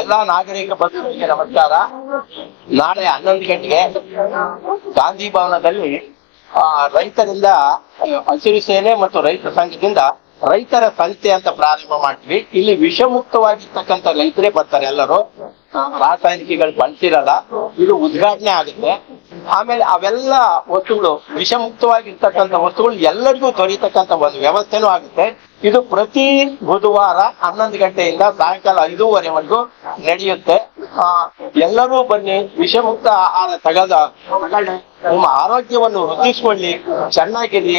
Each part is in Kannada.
ಎಲ್ಲಾ ನಾಗರಿಕ ಬಂಧುಗಳಿಗೆ ನಮಸ್ಕಾರ. ನಾಳೆ 11 ಗಂಟೆಗೆ ಗಾಂಧಿ ಭವನದಲ್ಲಿ ರೈತರಿಂದ ಹಸಿರು ಸೇನೆ ಮತ್ತು ರೈತ ಸಂಘದಿಂದ ರೈತರ ಸಂತೆ ಅಂತ ಪ್ರಾರಂಭ ಮಾಡ್ತೀವಿ. ಇಲ್ಲಿ ವಿಷಮುಕ್ತವಾಗಿರ್ತಕ್ಕಂಥ ರೈತರೇ ಬರ್ತಾರೆ, ಎಲ್ಲರೂ ರಾಸಾಯನಿಕಗಳು ಬಳಸಿರಲ್ಲ. ಇದು ಉದ್ಘಾಟನೆ ಆಗುತ್ತೆ. ಆಮೇಲೆ ಅವೆಲ್ಲ ವಸ್ತುಗಳು ವಿಷಮುಕ್ತವಾಗಿರ್ತಕ್ಕಂಥ ವಸ್ತುಗಳು ಎಲ್ಲರಿಗೂ ದೊರೆಯತಕ್ಕಂಥ ಒಂದು ವ್ಯವಸ್ಥೆನೂ ಆಗುತ್ತೆ. ಇದು ಪ್ರತಿ ಬುಧವಾರ 11 ಗಂಟೆಯಿಂದ ಸಾಯಂಕಾಲ 5:30ವರೆಗೂ ನಡೆಯುತ್ತೆ. ಎಲ್ಲರೂ ಬನ್ನಿ, ವಿಷಮುಕ್ತ ಆಹಾರ ತಗೊಳ್ಳಿ, ನಿಮ್ಮ ಆರೋಗ್ಯವನ್ನು ವೃದ್ಧಿಸ್ಕೊಳ್ಳಿ, ಚೆನ್ನಾಗಿರಿ.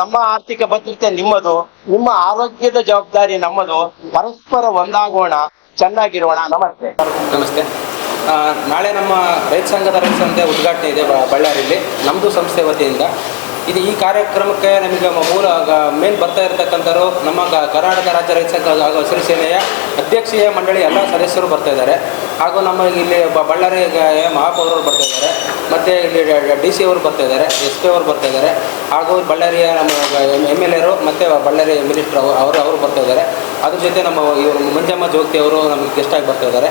ನಮ್ಮ ಆರ್ಥಿಕ ಭದ್ರತೆ ನಿಮ್ಮದು, ನಿಮ್ಮ ಆರೋಗ್ಯದ ಜವಾಬ್ದಾರಿ ನಮ್ಮದು. ಪರಸ್ಪರ ಒಂದಾಗೋಣ, ಚೆನ್ನಾಗಿರೋಣ. ನಮಸ್ತೆ. ನಮಸ್ತೆ. ನಾಳೆ ನಮ್ಮ ರೈತ ಸಂಘದ ರೈತ ಸಂತೆ ಉದ್ಘಾಟನೆ ಇದೆ ಬಳ್ಳಾರಿಯಲ್ಲಿ, ನಮ್ಮದು ಸಂಸ್ಥೆ ವತಿಯಿಂದ. ಈ ಕಾರ್ಯಕ್ರಮಕ್ಕೆ ನಮಗೆ ಮೇನ್ ಬರ್ತಾ ಇರತಕ್ಕಂಥವ್ರು ನಮ್ಮ ಕರ್ನಾಟಕ ರಾಜ್ಯ ರೈತ ಸಂಘ ಹಾಗೂ ಹಸಿರು ಸೇನೆಯ ಅಧ್ಯಕ್ಷೀಯ ಮಂಡಳಿ ಎಲ್ಲ ಸದಸ್ಯರು ಬರ್ತಾ ಇದ್ದಾರೆ. ಹಾಗೂ ನಮ್ಮ ಇಲ್ಲಿ ಬಳ್ಳಾರಿ ಮಹಾಪೌರರು ಬರ್ತಾ ಇದ್ದಾರೆ, ಮತ್ತು ಇಲ್ಲಿ DC ಅವರು ಬರ್ತಾ ಇದ್ದಾರೆ, SP ಅವರು ಬರ್ತಾ ಇದ್ದಾರೆ, ಹಾಗೂ ಬಳ್ಳಾರಿಯ ನಮ್ಮ MLA ಮತ್ತು ಬಳ್ಳಾರಿ ಮಿನಿಸ್ಟರ್ ಅವರು ಬರ್ತಾ ಇದ್ದಾರೆ. ಅದ್ರ ಜೊತೆ ನಮ್ಮ ಇವರು ಮಂಜಮ್ಮ ಜೋಗತಿ ಅವರು ನಮಗೆ ಗೆಸ್ಟಾಗಿ ಬರ್ತಾ ಇದ್ದಾರೆ.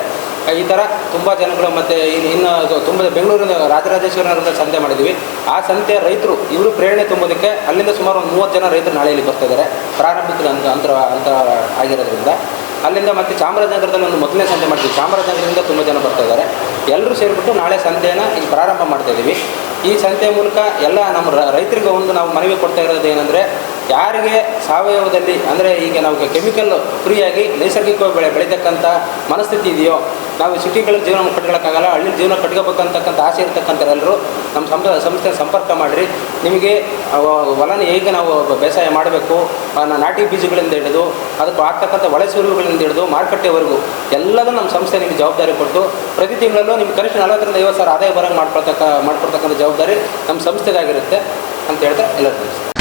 ಈ ಥರ ತುಂಬ ಜನಗಳು. ಮತ್ತು ಇನ್ನು ತುಂಬ ಬೆಂಗಳೂರಿನ ರಾಜರಾಜೇಶ್ವರನಗರದ ಸಂತೆ ಮಾಡಿದ್ವಿ. ಆ ಸಂತೆಯ ರೈತರು ಇವರು ಪ್ರೇರಣೆ ತುಂಬೋದಕ್ಕೆ ಅಲ್ಲಿಂದ ಸುಮಾರು ಒಂದು 30 ಜನ ರೈತರು ನಾಳೆ ಇಲ್ಲಿ ಬರ್ತಾ ಇದ್ದಾರೆ, ಪ್ರಾರಂಭಿಕ ಅಂತರ ಆಗಿರೋದ್ರಿಂದ. ಅಲ್ಲಿಂದ ಮತ್ತು ಚಾಮರಾಜನಗರದಲ್ಲಿ ಒಂದು ಮೊದಲನೇ ಸಂತೆ ಮಾಡ್ತೀವಿ. ಚಾಮರಾಜನಗರದಿಂದ ತುಂಬ ಜನ ಬರ್ತಾ ಇದ್ದಾರೆ. ಎಲ್ಲರೂ ಸೇರಿಬಿಟ್ಟು ನಾಳೆ ಸಂತೆಯನ್ನು ಇಲ್ಲಿ ಪ್ರಾರಂಭ ಮಾಡ್ತಾ ಇದ್ದೀವಿ. ಈ ಸಂತೆಯ ಮೂಲಕ ಎಲ್ಲ ನಮ್ಮ ರೈತರಿಗೆ ಒಂದು ನಾವು ಮನವಿ ಕೊಡ್ತಾ ಇರೋದು ಏನಂದರೆ, ಯಾರಿಗೆ ಸಾವಯವದಲ್ಲಿ ಅಂದರೆ ಈಗ ನಾವು ಕೆಮಿಕಲ್ ಫ್ರೀಯಾಗಿ ನೈಸರ್ಗಿಕವಾಗಿ ಬೆಳೀತಕ್ಕಂಥ ಮನಸ್ಥಿತಿ ಇದೆಯೋ, ನಾವು ಸಿಟಿಗಳಲ್ಲಿ ಜೀವನ ಕಟ್ಕೊಳ್ಳೋಕ್ಕಾಗಲ್ಲ, ಹಳ್ಳಿ ಜೀವನ ಕಟ್ಕೋಬೇಕಂತಕ್ಕಂಥ ಆಸೆ ಇರ್ತಕ್ಕಂಥವ್ರೆಲ್ಲರೂ ನಮ್ಮ ಸಂಸ್ಥೆ ಸಂಪರ್ಕ ಮಾಡಿರಿ. ನಿಮಗೆ ಹೊಲನ ಹೇಗೆ ನಾವು ಬೇಸಾಯ ಮಾಡಬೇಕು, ನಾಟಿ ಬೀಜಗಳಿಂದ ಹಿಡಿದು ಅದಕ್ಕೆ ಆಗ್ತಕ್ಕಂಥ ಒಳಸುರುಗಳಿಂದ ಹಿಡಿದು ಮಾರುಕಟ್ಟೆವರೆಗೂ ಎಲ್ಲದೂ ನಮ್ಮ ಸಂಸ್ಥೆ ನಿಮಗೆ ಜವಾಬ್ದಾರಿ ಕೊಟ್ಟು ಪ್ರತಿ ತಿಂಗಳಲ್ಲೂ ನಿಮ್ಗೆ ಕನಿಷ್ಠ 40,000 ರಿಂದ 50,000 ಆದಾಯ ಬರೋಂಗೆ ಮಾಡ್ಕೊಡ್ತಕ್ಕಂಥ ಜವಾಬ್ದಾರಿ ನಮ್ಮ ಸಂಸ್ಥೆಗಾಗಿರುತ್ತೆ ಅಂತ ಹೇಳ್ತಾ ಎಲ್ಲರಿಗೂ